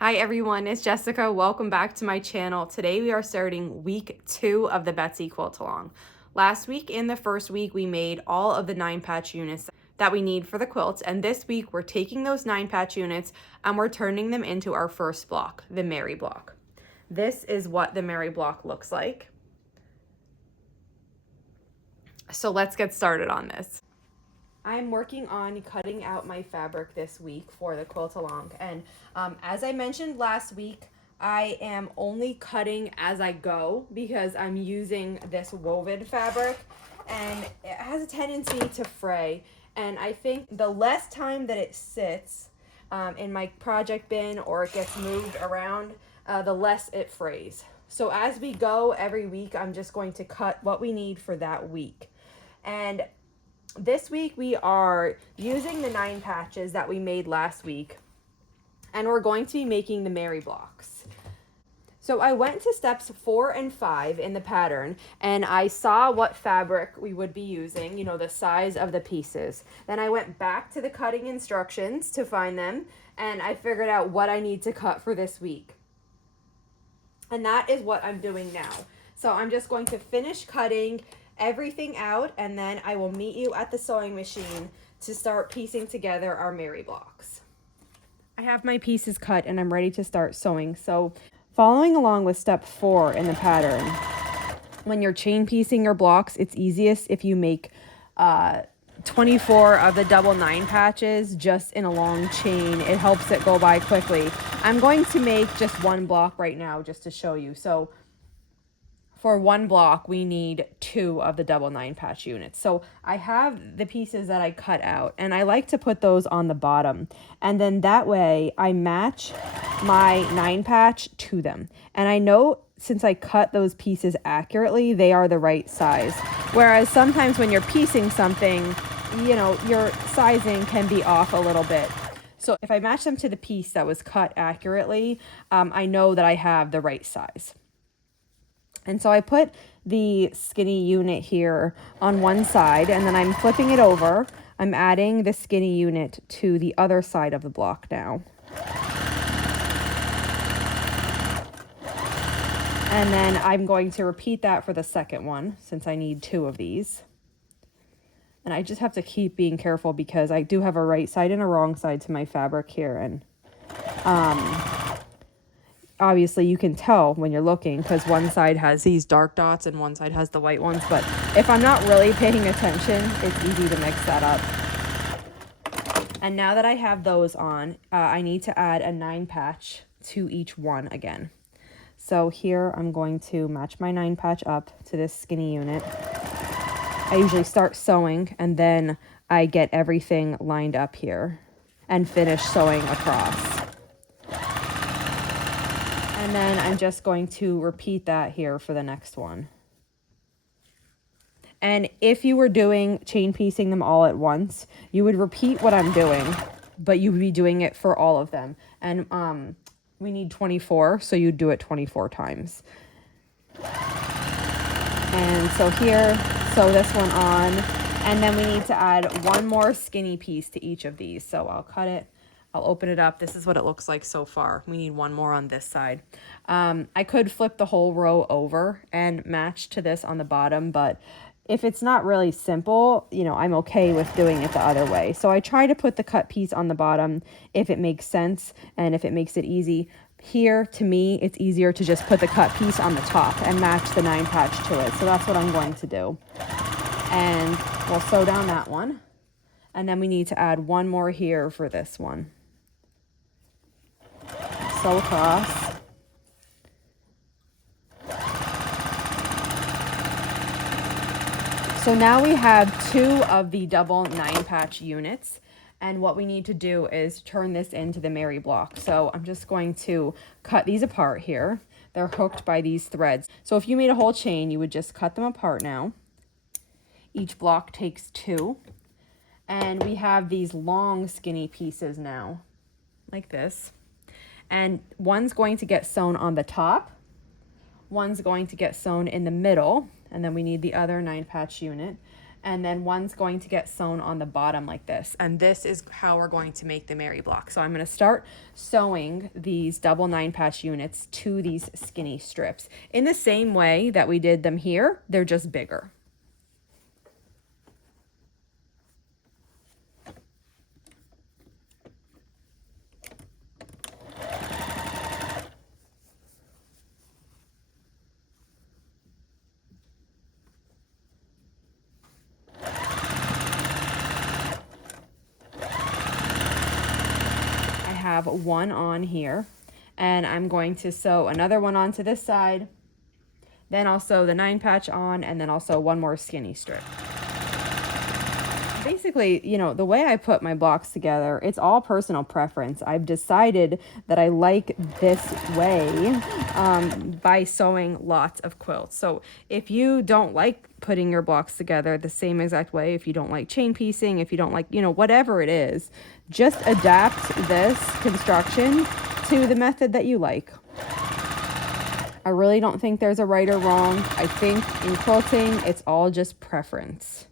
Hi everyone, it's Jessica. Welcome back to my channel. Today we are starting week 2 of the Betsy Quilt Along. Last week in the first week we made all of the 9-patch units that we need for the quilts, and this week we're taking those 9-patch units and we're turning them into our first block, the Mary block. This is what the Mary block looks like. So let's get started on this. I'm working on cutting out my fabric this week for the quilt along, and as I mentioned last week, I am only cutting as I go because I'm using this woven fabric and it has a tendency to fray, and I think the less time that it sits in my project bin or it gets moved around, the less it frays. So as we go every week, I'm just going to cut what we need for that week. And this week we are using the 9 patches that we made last week, and we're going to be making the Mary blocks. So I went to steps 4 and 5 in the pattern and I saw what fabric we would be using, you know, the size of the pieces. Then I went back to the cutting instructions to find them, and I figured out what I need to cut for this week. And that is what I'm doing now. So I'm just going to finish cutting everything out, and then I will meet you at the sewing machine to start piecing together our Mary blocks. I have my pieces cut and I'm ready to start sewing. So following along with step 4 in the pattern, when you're chain piecing your blocks, it's easiest if you make 24 of the double 9 patches just in a long chain. It helps it go by quickly. I'm going to make just one block right now just to show you. So for one block, we need 2 of the double 9 patch units. So I have the pieces that I cut out, and I like to put those on the bottom. And then that way I match my 9 patch to them. And I know since I cut those pieces accurately, they are the right size. Whereas sometimes when you're piecing something, you know, your sizing can be off a little bit. So if I match them to the piece that was cut accurately, I know that I have the right size. And so I put the skinny unit here on one side, and then I'm flipping it over. I'm adding the skinny unit to the other side of the block now. And then I'm going to repeat that for the second one, since I need 2 of these. And I just have to keep being careful because I do have a right side and a wrong side to my fabric here. And obviously you can tell when you're looking because one side has these dark dots and one side has the white ones, but if I'm not really paying attention, it's easy to mix that up. And now that I have those on, I need to add a 9 patch to each one again. So here I'm going to match my 9 patch up to this skinny unit. I usually start sewing and then I get everything lined up here and finish sewing across. And then I'm just going to repeat that here for the next one. And if you were doing chain piecing them all at once, you would repeat what I'm doing, but you would be doing it for all of them. And we need 24, so you'd do it 24 times. And so here, sew this one on, and then we need to add one more skinny piece to each of these. So I'll cut it. I'll open it up. This is what it looks like so far. We need one more on this side. I could flip the whole row over and match to this on the bottom, but if it's not really simple, you know, I'm okay with doing it the other way. So I try to put the cut piece on the bottom if it makes sense and if it makes it easy. Here, to me, it's easier to just put the cut piece on the top and match the 9 patch to it. So that's what I'm going to do. And we'll sew down that one. And then we need to add one more here for this one. Sew across. So now we have 2 of the double 9 patch units, and what we need to do is turn this into the Mary block. So I'm just going to cut these apart here. They're hooked by these threads. So if you made a whole chain, you would just cut them apart now. Each block takes 2, and we have these long skinny pieces now, like this. And one's going to get sewn on the top, one's going to get sewn in the middle, and then we need the other 9 patch unit. and then one's going to get sewn on the bottom like this. And this is how we're going to make the Mary block. So I'm going to start sewing these double 9-patch units to these skinny strips in the same way that we did them here. They're just bigger. Have one on here, and I'm going to sew another one onto this side, then I'll sew the 9-patch on, and then also one more skinny strip. Basically, you know, the way I put my blocks together, it's all personal preference. I've decided that I like this way by sewing lots of quilts. So if you don't like putting your blocks together the same exact way, if you don't like chain piecing, if you don't like, you know, whatever it is, just adapt this construction to the method that you like. I really don't think there's a right or wrong. I think in quilting, it's all just preference.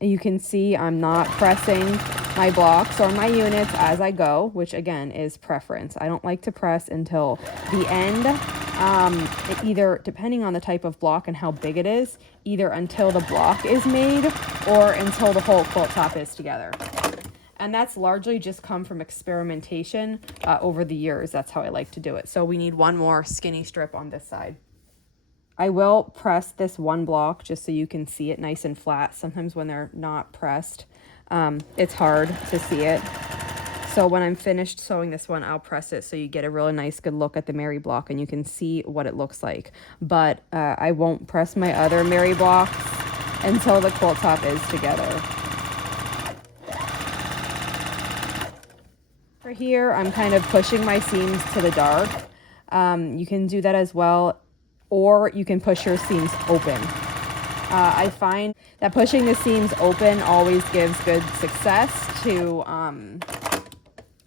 You can see I'm not pressing my blocks or my units as I go, which again is preference. I don't like to press until the end, either depending on the type of block and how big it is, either until the block is made or until the whole quilt top is together. And that's largely just come from experimentation over the years. That's how I like to do it. So we need one more skinny strip on this side. I will press this one block just so you can see it nice and flat. Sometimes when they're not pressed, it's hard to see it. So when I'm finished sewing this one, I'll press it so you get a really nice good look at the Mary block and you can see what it looks like. But I won't press my other Mary blocks until the quilt top is together. For here, I'm kind of pushing my seams to the dark. You can do that as well, or you can push your seams open. I find that pushing the seams open always gives good success to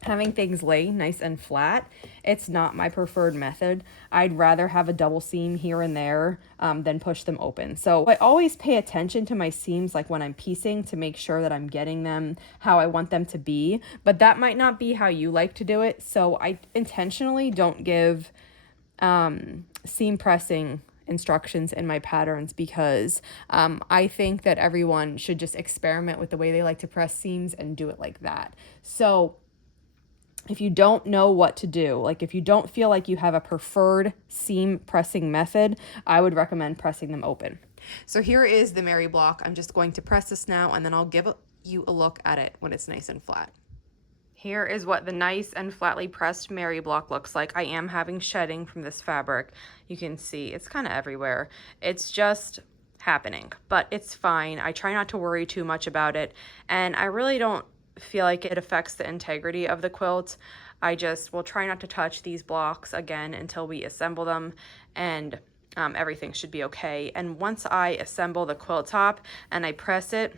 having things lay nice and flat. It's not my preferred method. I'd rather have a double seam here and there than push them open. So I always pay attention to my seams, like when I'm piecing, to make sure that I'm getting them how I want them to be. But that might not be how you like to do it. So I intentionally don't give seam pressing instructions in my patterns because I think that everyone should just experiment with the way they like to press seams and do it like that. So if you don't know what to do, like if you don't feel like you have a preferred seam pressing method, I would recommend pressing them open. So here is the Mary block. I'm just going to press this now and then I'll give you a look at it when it's nice and flat. Here is what the nice and flatly pressed Mary block looks like. I am having shedding from this fabric. You can see it's kind of everywhere. It's just happening, but it's fine. I try not to worry too much about it, and I really don't feel like it affects the integrity of the quilt. I just will try not to touch these blocks again until we assemble them, and everything should be okay. And once I assemble the quilt top and I press it,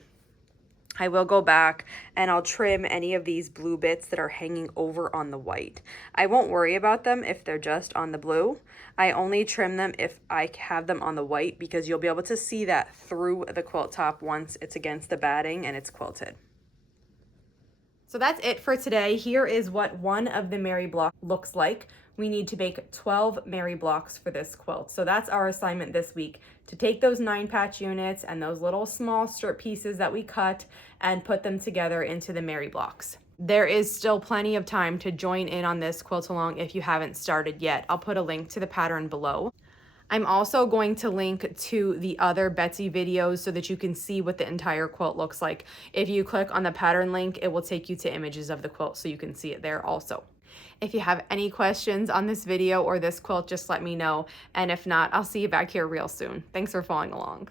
I will go back and I'll trim any of these blue bits that are hanging over on the white. I won't worry about them if they're just on the blue. I only trim them if I have them on the white because you'll be able to see that through the quilt top once it's against the batting and it's quilted. So that's it for today. Here is what one of the Mary block looks like. We need to make 12 Mary blocks for this quilt. So that's our assignment this week, to take those 9-patch units and those little small strip pieces that we cut and put them together into the Mary blocks. There is still plenty of time to join in on this quilt along if you haven't started yet. I'll put a link to the pattern below. I'm also going to link to the other Betsy videos so that you can see what the entire quilt looks like. If you click on the pattern link, it will take you to images of the quilt so you can see it there also. If you have any questions on this video or this quilt, just let me know. And if not, I'll see you back here real soon. Thanks for following along.